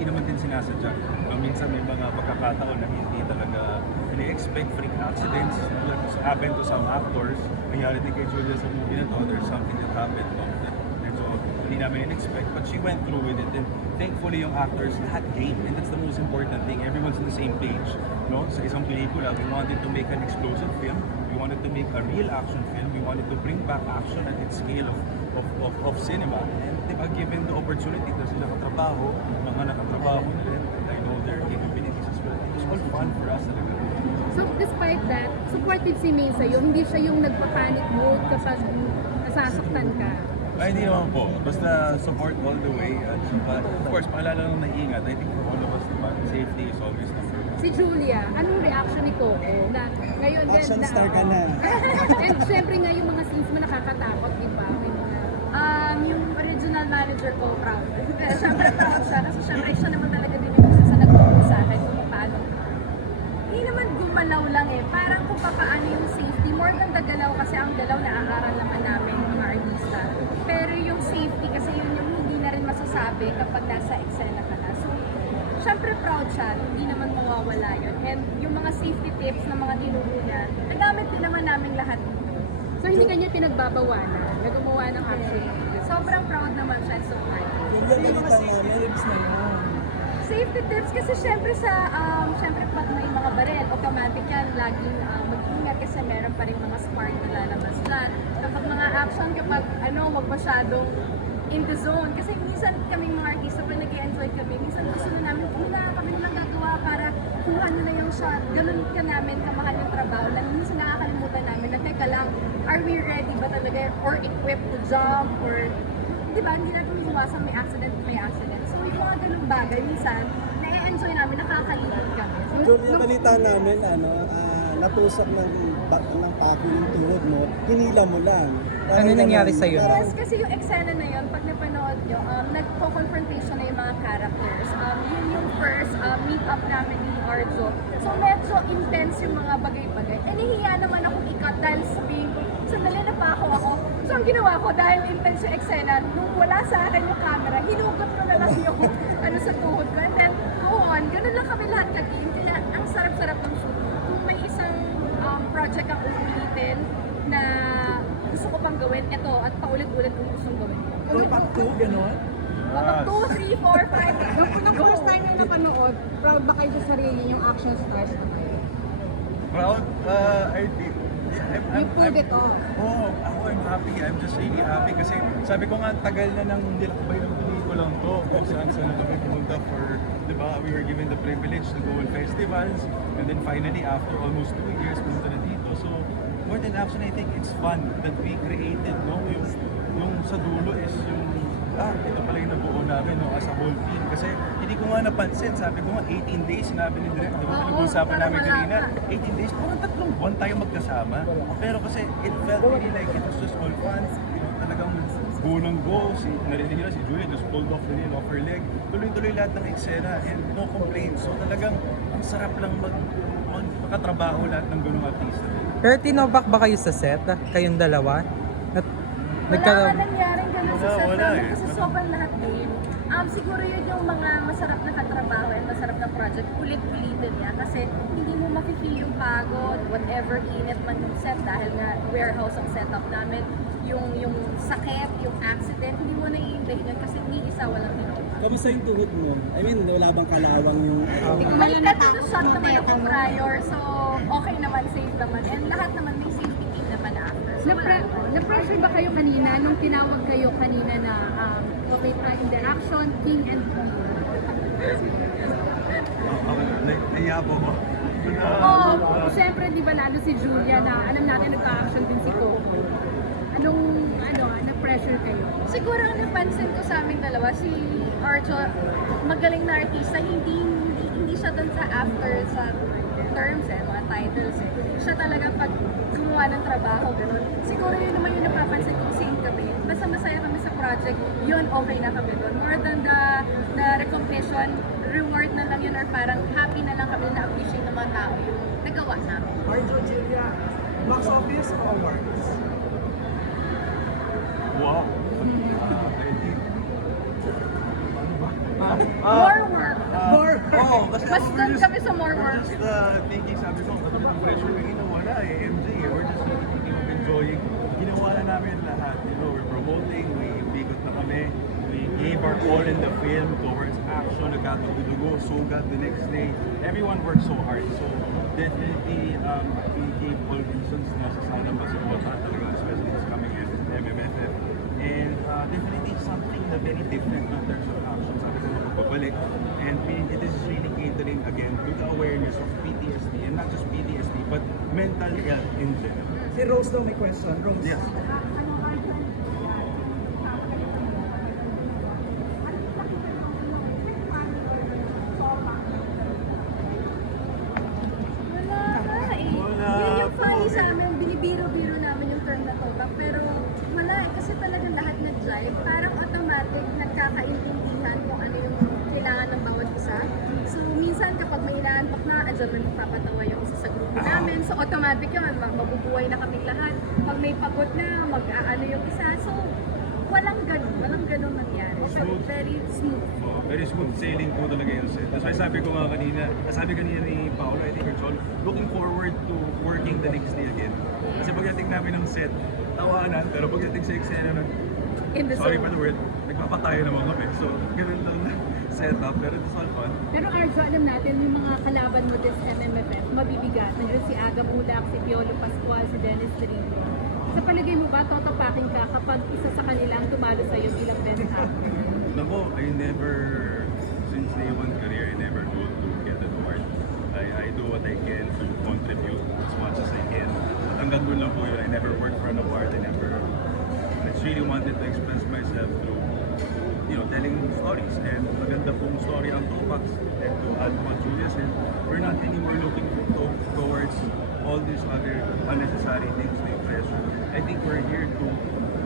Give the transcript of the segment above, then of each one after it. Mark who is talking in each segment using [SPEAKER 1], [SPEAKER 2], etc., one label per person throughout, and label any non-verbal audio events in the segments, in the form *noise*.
[SPEAKER 1] hindi naman din sinasadya. No, minsan may mga pagkakataon na hindi talaga ini-expect freak accidents like happen to some actors. Nangyari din kay Julia sa movie na to, there's something that happened no, that medyo hindi namin in-expect. But she went through with it and thankfully yung actors lahat game and that's the most important thing. Everyone's on the same page. No? Sa isang pelikula, we wanted to make an explosive film. We wanted to make a real action film. We wanted to bring back action at its scale of of, of, of cinema. And di ba, given the opportunity na sila katrabaho, mga nakatrabaho na rin, and I know their capabilities as well. It was all fun for us talaga.
[SPEAKER 2] So despite that, supportive si May sa'yo. Hindi siya yung nagpa-panic mode kapag nasasaktan ka.
[SPEAKER 1] Ay, hindi naman po. Basta support all the way. At saka, of course, paalala lang na ingat. I think for all of us, diba, safety is always number one.
[SPEAKER 2] Si Julia, anong reaction ni Coco na ngayon din
[SPEAKER 3] Action
[SPEAKER 2] na,
[SPEAKER 3] star ka na. *laughs*
[SPEAKER 2] And syempre nga yung mga scenes mo nakakatakot, di ba?
[SPEAKER 4] Um, yung original manager ko, proud. *laughs* Eh, Siyempre proud siya kasi siyempre siya naman talaga din yung isa sa nagturo sa akin kung paano. Hindi naman gumalaw lang eh. Parang kung paano yung safety. More than the galaw kasi ang galaw na-aaral naman namin mga artista. Pero yung safety kasi yun yung hindi na rin masasabi kapag nasa eksena ka na. So, syempre proud siya. Hindi naman mawawala yun. And yung mga safety tips na mga tinuro niya, nagamit din naman namin lahat
[SPEAKER 2] So hindi kanya pinagbabawalan na gumawa ng action.
[SPEAKER 4] Sobrang proud naman siya so far.
[SPEAKER 3] Yung gagamitan namin, ribs na yun.
[SPEAKER 4] Safety tips kasi syempre sa um, syempre pag may mga baril, automatic yan, laging um, mag-ingat kasi meron pa rin mga smart na lalabas dyan. Kapag mga action, kapag ano, wag masyadong in the zone. Kasi minsan kaming mga artista, pag nag-enjoy kami, minsan gusto na namin, una, kami nalang gagawa para kuha nyo na yung shot. Ganun ka namin, kamahal yung trabaho. Na minsan nakakalimutan namin na, teka lang, are we ready ba talaga or equipped to jump or di ba, hindi natin iwasan may accident, may accident. So, yung mga ganung bagay, minsan, na-enjoy namin, nakakalimot kami.
[SPEAKER 3] Julia, balita namin, ano, ah, natusok ng, ba- ng pako yung tuhod mo, hinila mo lang. Parang
[SPEAKER 5] Ano nangyari
[SPEAKER 3] ganun.
[SPEAKER 5] sa'yo?
[SPEAKER 3] Parang-
[SPEAKER 4] Yes, kasi yung eksena na yun, pag napanood nyo, um, nagko-confrontation na yung mga characters. Um, yun yung first um, meet-up namin ni Arjo. So, medyo intense yung mga bagay-bagay. Eh, nahihiya naman akong ikat dahil sabihin ko, sandali na pa ako ako. So, ang ginawa ko, dahil intense yung eksena, nung wala sa akin yung camera, hinugot ko na lang yung *laughs* ano sa tuhod ko. And then, go on. Ganun lang kami lahat ka-team. Kaya, ang sarap-sarap ng shoot. Kung may isang um, project ang uulitin na gusto ko pang gawin, ito, at paulit-ulit kong gustong gawin.
[SPEAKER 3] Or part 2, gano'n?
[SPEAKER 4] Kapag 2, 3, 4, 5,
[SPEAKER 2] Nung, first time na napanood, proud ba kayo sa sarili yung action stars na kayo?
[SPEAKER 1] Proud, uh, I think, I'm, I'm, I'm-
[SPEAKER 2] it off.
[SPEAKER 1] Oo, ako I'm happy. I'm just really happy kasi sabi ko nga, tagal na nang nilakbay ng pelikulang to. Kung saan saan na kami pumunta for, di ba, we were given the privilege to go on festivals. And then finally, after almost two years, pumunta na dito. So, more than action, I think it's fun that we created, no? Yung, yung sa dulo is yung, ah, ito pala yung nabuo namin, no, as a whole team. Kasi hindi ko nga napansin, sabi ko nga, 18 days, sinabi ni Direk, di ba, pinag-uusapan namin
[SPEAKER 4] wala
[SPEAKER 1] kanina,
[SPEAKER 4] pa.
[SPEAKER 1] 18 days, parang tatlong buwan tayo magkasama. Pero kasi it felt really like it was just all fun. You know, talagang go ng go. Si, narinig nila si Julia just pulled off the nail off her leg. Tuloy-tuloy lahat ng eksena and no complaints. So talagang ang sarap lang mag, mag makatrabaho lahat ng ganung artista.
[SPEAKER 5] Pero tinobak ba kayo sa set? Kayong dalawa? At
[SPEAKER 4] wala ka
[SPEAKER 5] nagkaroon...
[SPEAKER 4] nangyaring ganun sa
[SPEAKER 1] Wala,
[SPEAKER 4] set
[SPEAKER 1] wala
[SPEAKER 4] namin
[SPEAKER 1] eh.
[SPEAKER 4] kasi sobrang lahat game. Um, siguro yun yung mga masarap na katrabaho and masarap na project, ulit-ulitin niya kasi hindi mo mafe-feel yung pagod, whatever init man yung set dahil nga warehouse ang setup namin, yung yung sakit, yung accident, hindi mo naiintindihan yun kasi ni isa walang tinoba.
[SPEAKER 3] Kamusta yung tuhod mo? I mean, wala bang kalawang yung...
[SPEAKER 4] May tattoo shot naman ako prior, so okay naman, safe naman. And lahat naman may safety team naman after. So wala
[SPEAKER 2] Na-pre- na-pressure ba kayo kanina nung tinawag kayo kanina na um, okay pa in the action, king and queen?
[SPEAKER 1] Naiya po ko.
[SPEAKER 2] Oo, oh, siyempre di ba lalo si Julia na alam natin nagka-action din si Coco. Anong, ano, na-pressure kayo?
[SPEAKER 4] Siguro ang napansin ko sa amin dalawa, si Arjo, magaling na artista, hindi, hindi, hindi siya dun sa after sa terms eh, mga titles eh. Siya talaga pag gumawa ng trabaho, ganun. Siguro yun naman yung napapansin ko same kami. Basta masaya kami sa project, yun okay na kami doon. More than the, the recognition, reward na lang yun or parang happy na lang kami na appreciate ng mga tao yung nagawa namin.
[SPEAKER 6] Arjo Julia, box office o awards?
[SPEAKER 1] Wow. I think,
[SPEAKER 4] More work!
[SPEAKER 1] Oo,
[SPEAKER 4] Mas
[SPEAKER 1] we're
[SPEAKER 4] doon
[SPEAKER 1] just-
[SPEAKER 4] kami sa more
[SPEAKER 1] We're just uh, thinking, sabi ko, katabi ng pressure kanina, wala eh, MJ eh. We're just enjoying. Ginawa na namin lahat. You know, we're promoting, we bigot na kami. We gave our all in the film towards action, nagkatagudugo, sugat the next day. Everyone worked so hard. So, definitely, um, we gave all reasons na sa sana masuporta talaga, especially this coming MMFF. And uh, definitely something na very different in terms of action. Magbabalik. And we, it is really catering again to the awareness of PTSD. And not just PTSD, but mental health in general.
[SPEAKER 6] Si Rose daw may question. Rose.
[SPEAKER 1] Yes.
[SPEAKER 4] Wala nga eh.
[SPEAKER 1] Wala
[SPEAKER 4] Yun yung funny
[SPEAKER 1] po
[SPEAKER 4] sa
[SPEAKER 1] eh.
[SPEAKER 4] amin, binibiro-biro namin yung term na topak. Pero wala eh, kasi talagang lahat nag-jive. Parang automatic, nagkakaintindihan kung ano yung kailangan ng bawat isa. So minsan kapag may andyan may magpapatawa yung isa sa grupo namin. So automatic yun, ma- mabubuhay na kaming lahat. Pag may pagod na, mag-aano yung isa. So walang ganun, walang ganun nangyari. So very smooth.
[SPEAKER 1] Oh, very smooth sailing po talaga yung set. That's why sabi ko nga kanina, sabi kanina ni Paolo, I think it's all looking forward to working the next day again. Kasi pagdating namin ng set, tawanan, pero pagdating sa eksena sorry for the word, nagpapatayo naman kami. So, ganun lang setup, pero it's all fun.
[SPEAKER 2] Pero Arjo, alam natin yung mga kalaban mo this MMFF, mabibigat. Nandiyan si Aga Mulak, si Piolo Pascual, si Dennis Trillo. Sa palagay mo ba, totopakin ka kapag isa sa kanila ang tumalo sa'yo bilang best actor?
[SPEAKER 1] Nako, I never, since day one career, I never go to get an award. I, I do what I can to contribute as much as I can. At hanggang doon lang po yun, I never worked for an award. I never, I just really wanted to express myself through, you know, telling stories. And maganda pong story ang Topax. And to add what Julia we're not anymore looking to, towards all these other unnecessary things like pressure. I think we're here to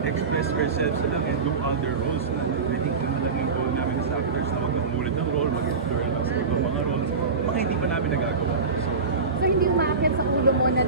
[SPEAKER 1] express ourselves na lang and do other roles. Na, I think yun na lang yung goal namin as actors na wag umulit ng role, mag-explore lang sa ibang mga roles, mga hindi pa namin nagagawa. So,
[SPEAKER 2] So hindi umaakit sa ulo mo na